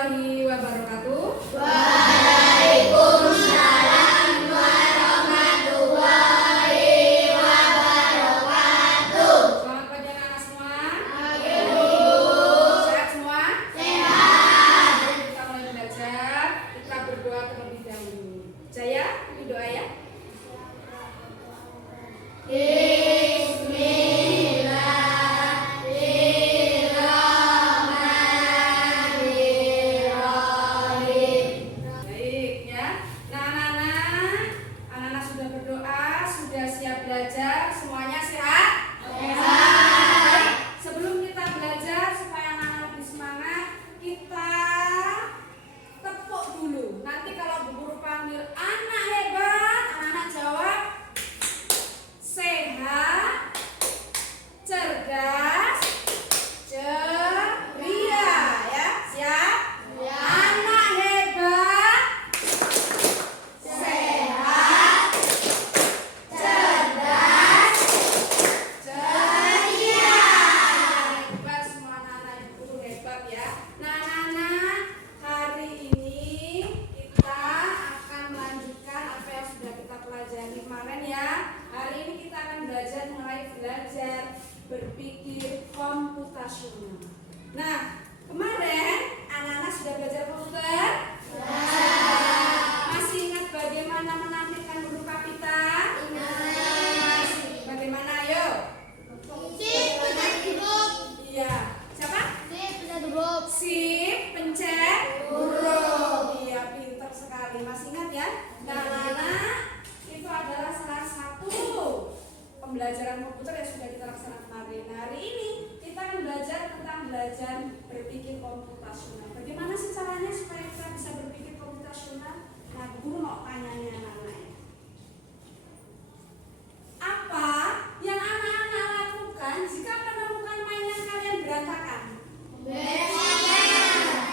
warahmatullahi wabarakatuh. Waalaikumsalam warahmatullahi wabarakatuh. Selamat pagi anak-anak semua. Pagi, Bu. Sehat semua? Sehat. Mari kita mulai belajar. Kita berdoa terlebih dahulu. Jaya, ini doa ya. Baik ya. Nah, anak-anak sudah berdoa, sudah siap belajar, semuanya sehat? Baik. Sebelum kita belajar supaya anak-anak lebih semangat, kita tepuk dulu. Nanti kalau Bu Guru panggil anak hebat, anak-anak jawab sehat, cerdas, ceria ya. Siap? Anak hebat, Sehat, cerdas, ceria. Hebat semua anak-anak Ibu Guru hebat ya. Nah, anak-anak, hari ini kita akan melanjutkan apa yang sudah kita pelajari kemarin ya. Hari ini kita akan belajar berpikir komputasional. Nah, kemarin anak-anak sudah belajar komputer? Masih ingat bagaimana menampilkan huruf kapital? Masih. Bagaimana ayo? Iya. Siapa? Sip, pencet huruf. Iya, pintar sekali. Masih ingat ya? Nah, anak-anak, itu adalah salah satu pembelajaran komputer yang sudah kita laksanakan kemarin. Nah, hari ini kita akan belajar berpikir komputasional. Bagaimana sih caranya supaya kita bisa berpikir komputasional? Nah, guru mau tanyanya anak-anak. Apa yang anak-anak lakukan jika menemukan mainan kalian berantakan?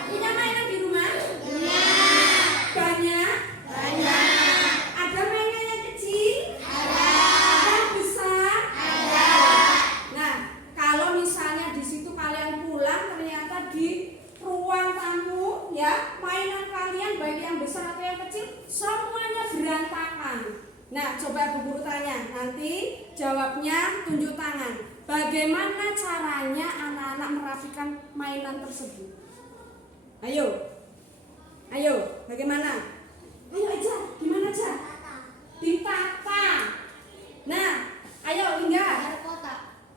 Punya mainan di rumah? Banyak? Ada mainan yang kecil? Yang besar? Nah, kalau misalnya di situ kalian pulang ternyata di ruang tamu ya, mainan kalian baik yang besar atau yang kecil semuanya berantakan. Nah, coba Bu Guru tanya, nanti jawabnya tunjuk tangan. Bagaimana caranya anak-anak merapikan mainan tersebut? Ayo, bagaimana? Ayo aja, gimana aja? Ditata. Nah, ayo Lingga,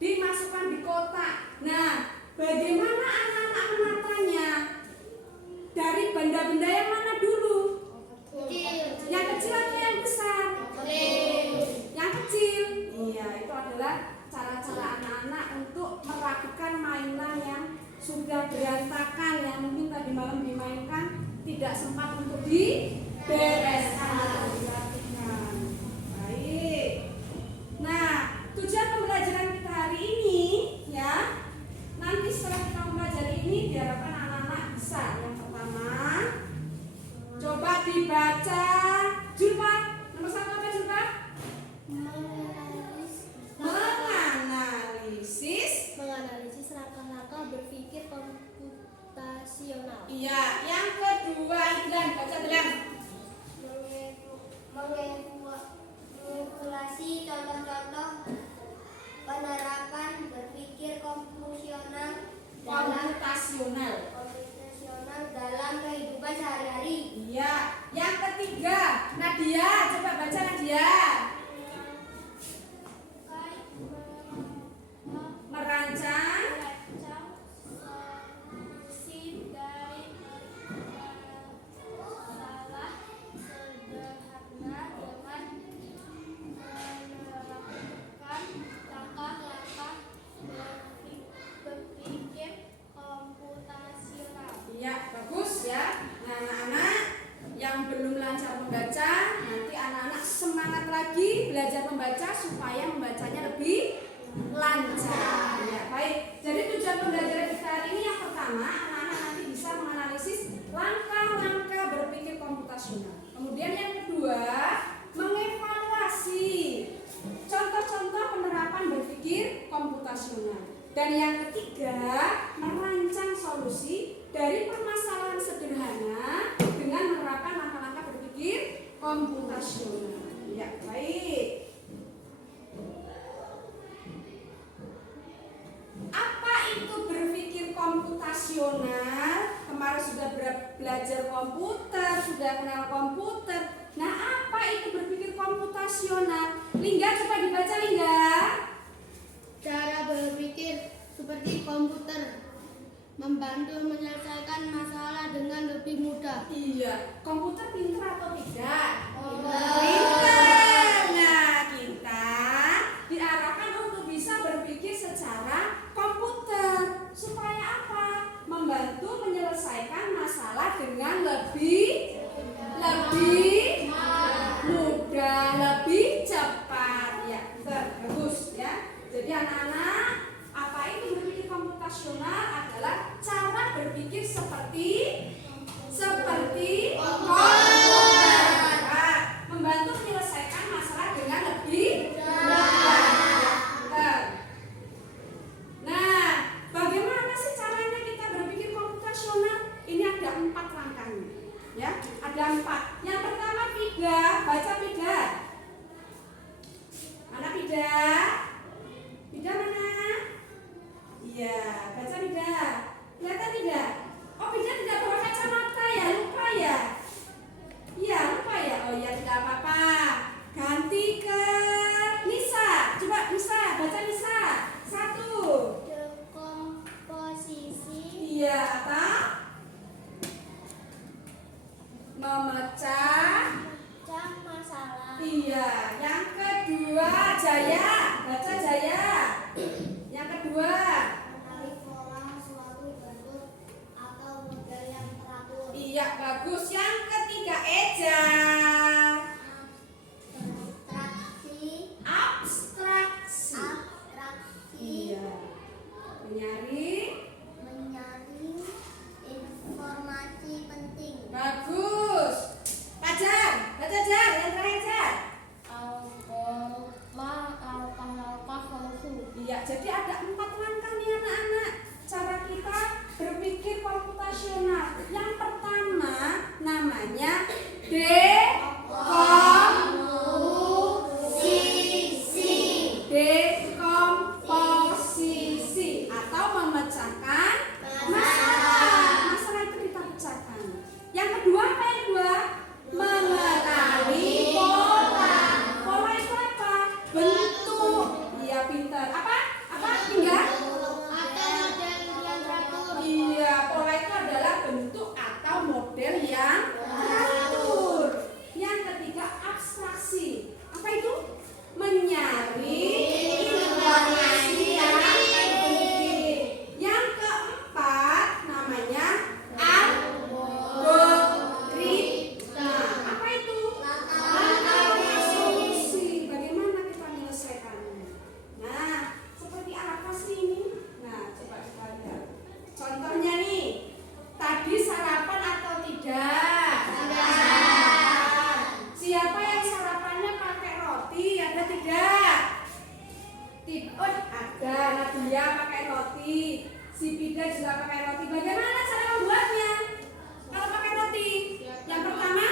dimasukkan di kotak. Nah, bagaimana anak-anak menatanya? Dari benda-benda yang mana dulu? Yang kecil atau yang besar? Yang kecil. Iya, itu adalah cara-cara anak-anak untuk merapikan mainan yang sudah berantakan, yang mungkin tadi malam dimainkan tidak sempat untuk dibereskan atau dirapikan. Baik. Nah, tujuan pembelajaran kita hari ini ya, nanti setelah kita mempelajari ini diharapkan anak-anak bisa. Yang pertama, coba dibaca Julpan. Nomor 1 apa Julpan? Menganalisis langkah-langkah berpikir komputasional. Iya, yang kedua Idlan, baca Idlan. Mengevaluasi contoh-contoh penerapan berpikir komputasional dalam kehidupan sehari-hari. Iya, yang ketiga Nadia, coba baca Nadia. Merancang solusi dari masalah sederhana dengan menerapkan langkah-langkah berpikir komputasional. Iya, bagus ya. Nah, anak-anak yang belum lancar membaca, nanti anak-anak semangat lagi belajar membaca supaya membacanya lebih lancar. Ya, baik. Jadi tujuan pembelajaran kita hari ini yang pertama, anak-anak nanti bisa menganalisis langkah-langkah berpikir komputasional. Kemudian yang kedua, mengevaluasi contoh-contoh penerapan berpikir komputasional. Dan yang ketiga, merancang solusi dari permasalahan sederhana komputasional. Ya, baik. Apa itu berpikir komputasional? Kemarin sudah belajar komputer, sudah kenal komputer. Nah, apa itu berpikir komputasional? Lingga, coba dibaca, Lingga. Cara berpikir seperti komputer, membantu menyelesaikan masalah dengan lebih mudah. Iya, komputer pintar atau tidak? Pintar. Pintar. Nah, kita diarahkan untuk bisa berpikir secara komputer. Supaya apa? Membantu menyelesaikan masalah dengan lebih mudah, lebih cepat. Ya, bagus ya. Jadi anak-anak, apa itu berpikir komputasional adalah cara berpikir seperti komputer. Nah, membantu menyelesaikan masalah dengan lebih mudah. Nah, bagaimana sih caranya kita berpikir komputasional? Ini ada 4 rangkaian. Ya, ada 4. Yang pertama Pida, baca Pida. Mana Pida? Pida mana? Iya, baca Pida. Kelihatan tidak? Oh, Pida tidak bawa kacamata ya, lupa ya? Iya, lupa ya? Oh ya, tidak apa-apa. Ganti ke Nisa. Coba Nisa, baca Nisa. 1. Dekomposisi. Iya, atau memecah. Masalah. Iya, yang kedua Jaya, baca Jaya. Yang kedua, Menarik pola suatu bentuk atau model yang teratur. iya bagus. Yang ketiga Eja, abstraksi. Iya, Menyaring informasi penting. bagus. Pajar, baca Jar, yang terakhir Jar. Iya, jadi ada 4 langkah nih anak-anak. Cara kita berpikir komputasional. Yang pertama namanya dekomposisi atau memecahkan masalah. Masalah itu kita pecahkan. Yang kedua apa yang kedua? Mengetahui pola. Pola itu apa? Bentuk. Iya, pintar. Apa? Hingga? Iya, pola itu adalah bentuk atau model yang teratur. Yang ketiga abstraksi. Apa itu? Menyaring informasi yang penting. Yang keempat namanya algoritma. Apa itu? Langkah solusi. Bagaimana kita menyelesaikannya? Nah, seperti apa sih ini? Nah, coba kita lihat. Contohnya nih, tadi sarapan atau tidak? Siapa yang sarapannya pakai roti? Ada tidak? Oh, ada. Nadia pakai roti. Si Pida juga pakai roti. Bagaimana cara membuatnya? Kalau pakai roti, yang pertama,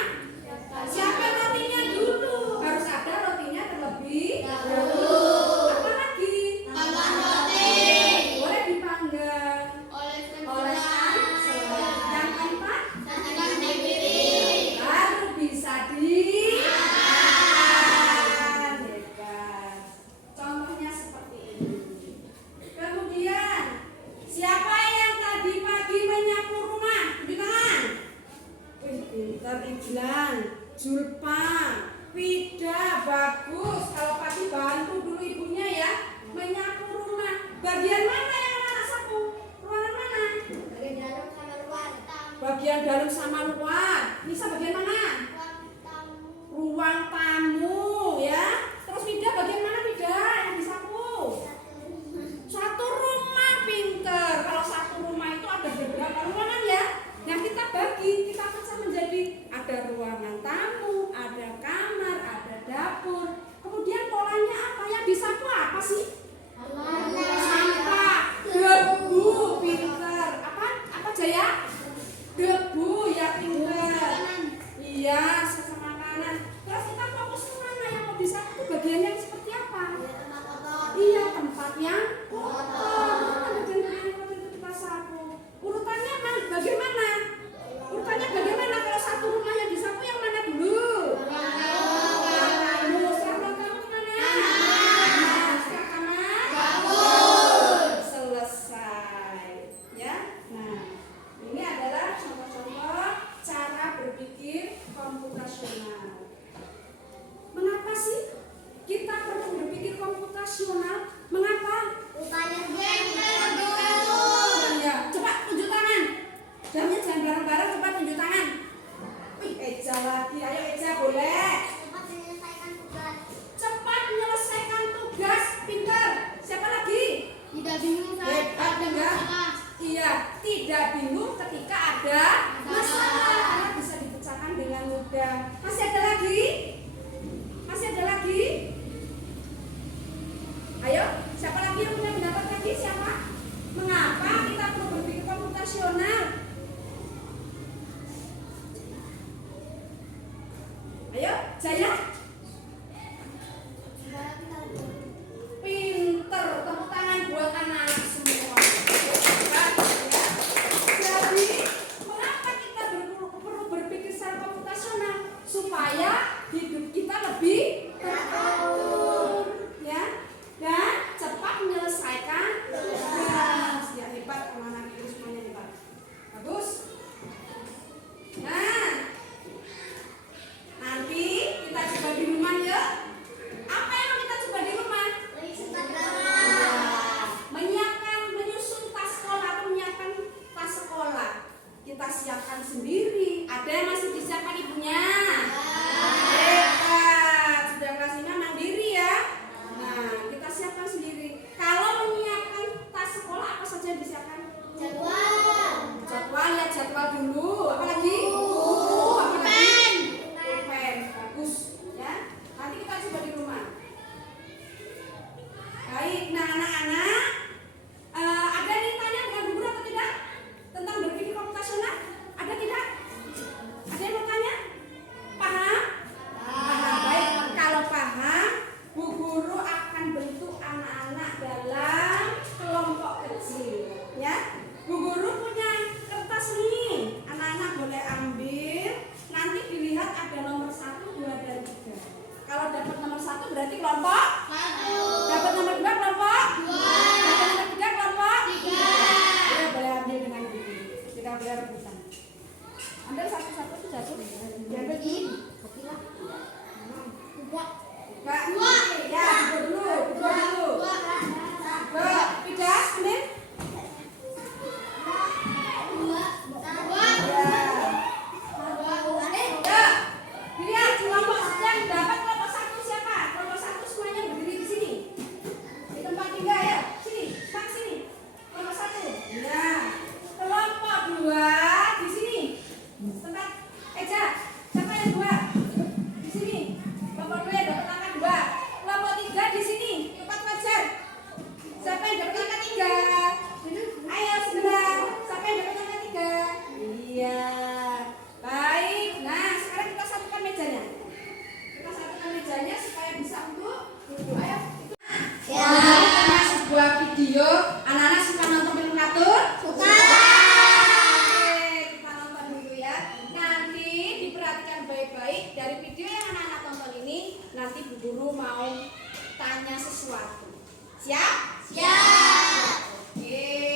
siapkan rotinya dulu. Harus ada rotinya terlebih dahulu. Apa lagi? Boleh dipanggang. Oleh yang keempat, baru bisa dimakan. Hebat. Contohnya seperti ini. Kemudian, siapa yang tadi pagi menyapu rumah? Tunjuk tangan. Wih, pintar Ijlan, Julpa, Pida, bagus. Kalau pagi bantu dulu ibunya ya, menyapu rumah. Bagian mana yang anak sapu? Ruangan mana? Bagian dalam sama luar. Nisa bagian mana? Ruang tamu ya. Terus Pida bagian mana Pida yang disapu? Satu rumah, pinter. Kalau satu rumah itu ada beberapa ruangan ya. Nah, kita bagi, kita pecah menjadi ada ruangan tamu, ada kamar, ada dapur. Kemudian polanya apa? Yang disapu apa sih? Sampah, debu, pinter. Apa Jaya? Debu ya, pinter. Iya, sisa makanan. yang kotor. Bagian mana yang kotor itu kita sapu. Urutannya bagaimana? Urutannya bagaimana kalau satu rumah yang disapu yang mana dulu? Sekarang kamu kemana? Sekarang kamar? Selesai. Ya. Nah, ini adalah contoh-contoh cara berpikir komputasional. Mengapa sih kita perlu berpikir komputasional? Mengapa? Ya, coba tunjuk tangan. Jamnya jangan bareng-bareng, coba tunjuk tangan. Wih, Eja lagi. Ayo Eja, boleh. Cepat menyelesaikan tugas. Pintar. Siapa lagi? Tidak bingung Hebat enggak? Iya, tidak bingung ketika ada masalah karena bisa dipecahkan dengan mudah. Masih ada lagi? Masih ada lagi? Ayo, siapa lagi yang punya pendapat lagi? Siapa? Mengapa kita perlu berpikir komputasional? Ayo, Jaya. Pinter, tepuk tangan buat anak-anak semua. Hebat, ya. Jadi, mengapa kita perlu berpikir secara komputasional? Supaya hidup kita lebih teratur, ya, dan cepat menyelesaikan tugas. Ya, hebat anak-anak itu semuanya hebat. Bagus. Nah, nanti kita coba di rumah ya. Apa yang kita coba di rumah? Menyusun tas sekolah atau menyiapkan tas sekolah. Kita siapkan sendiri. Ada yang masih disiapkan ibunya? Hebat. Sudah kelas 5 mandiri ya. Nah, kita siapkan sendiri. Kalau menyiapkan tas sekolah apa saja yang disiapkan? Jadwal ya, jadwal dulu. Apa lagi? Apa lagi? Pulpen. Bagus ya. Nanti kita coba di rumah. Baik, nah anak-anak, ada yang tanya dengan Bu Guru atau tidak tentang berpikir komputasional? Ada tidak? Ada yang mau tanya? Paham? Paham. Baik, kalau paham, Bu Guru akan bentuk anak-anak dalam kelompok kecil, ya. Bu Guru punya kertas ini, anak-anak boleh ambil. Nanti dilihat ada nomor 1, 2, dan 3. Kalau dapat nomor 1 berarti kelompok 1. Dapat nomor 2 kelompok 2. Dapat nomor 3 kelompok 3. Ya, boleh ambil dengan gini. Kita boleh rebutan. Ambil satu-satu itu jatuh. Diambil ini. Kopilah. Enggak. Ya, dulu. Pindah, ambil. Dilihat kelompok yang dapat kelompok 1 siapa? Kelompok 1 semuanya berdiri di sini. Di tempat tinggal ya. Sini, Pak sini. Kelompok 1. Ya. Kelompok 2 di sini. Tempat Eja. Siapa yang 2? Di sini. Kelompok 2 yang dapat angka 2. Kelompok 3 di sini. Tempat Fajar. Siapa yang dapat angka 3? Ayo segera. Siapa yang dapat angka 3? Iya. Baik. Nah, sekarang kita satukan mejanya. Kita satukan mejanya supaya bisa untuk duduk. Ayo. Karena sebuah video, anak-anak suka nonton film kartun? Suka. Oke, kita nonton dulu ya. Nanti diperhatikan baik-baik dari video yang anak-anak tonton ini. Nanti Bu Guru mau tanya sesuatu. Siap? Siap. Oke.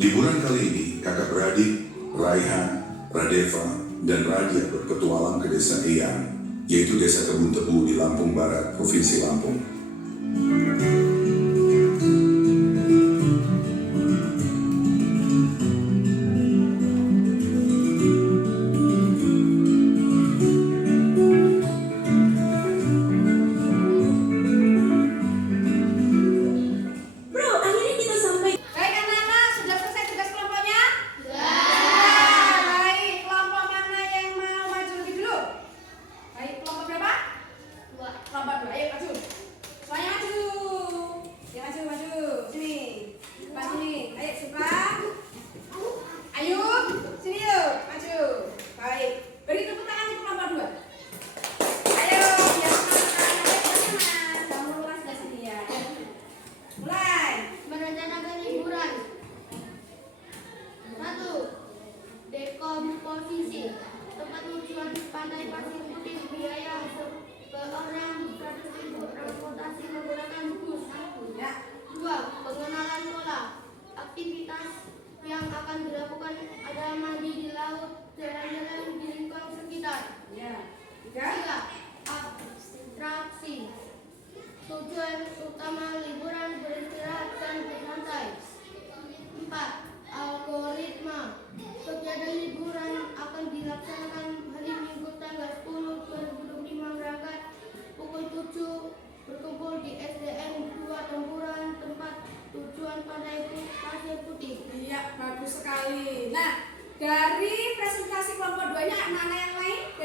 Liburan kali ini, kakak beradik Raihan, Radeva, dan Radia berpetualang ke desa Eyang, yaitu desa Kebun Tebu di Lampung Barat, Provinsi Lampung. Kelompok 2, ayo maju. Semuanya maju.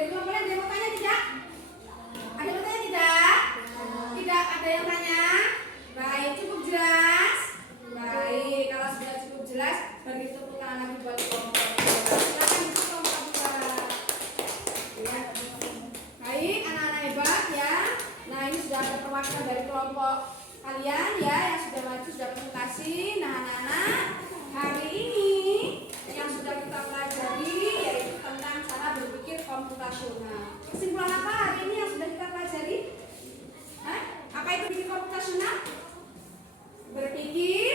dari kelompok lain ada yang mau tanya tidak? Ada yang mau tanya tidak? Tidak ada yang tanya? Baik, cukup jelas? Baik, kalau sudah cukup jelas, bagi tepuk tangan lagi buat kelompok 2. Silakan untuk kelompok 2. Ya. Baik, anak-anak hebat ya. Nah, ini sudah ada perwakilan dari kelompok kalian ya yang sudah maju, sudah presentasi. Nah, anak-anak, hari ini yang sudah kita pelajari yaitu tentang cara berpikir komputasional. Kesimpulan apa hari ini yang sudah kita pelajari? Apa itu berpikir komputasional? Berpikir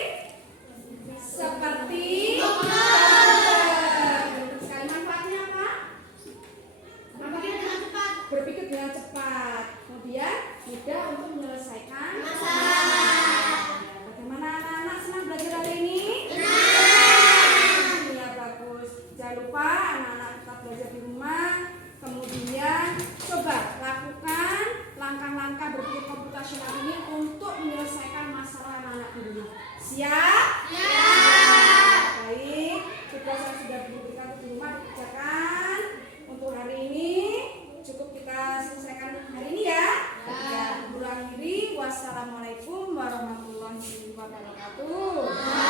seperti komputer. Sekali manfaatnya apa? Manfaatnya dengan cepat. Berpikir dengan cepat. Kemudian mudah untuk menyelesaikan masalah. Bagaimana anak-anak senang belajar hari ini? Senang. Ya bagus. Jangan lupa anak-anak tetap belajar di rumah. Kemudian coba lakukan langkah-langkah berpikir komputasional ini untuk menyelesaikan masalah anak-anak di rumah. Siap? Siap. Baik, tugas yang sudah diberikan di rumah dikerjakan. Untuk hari ini cukup kita selesaikan hari ini ya. Ya, kurang diri. Wassalamualaikum warahmatullahi wabarakatuh.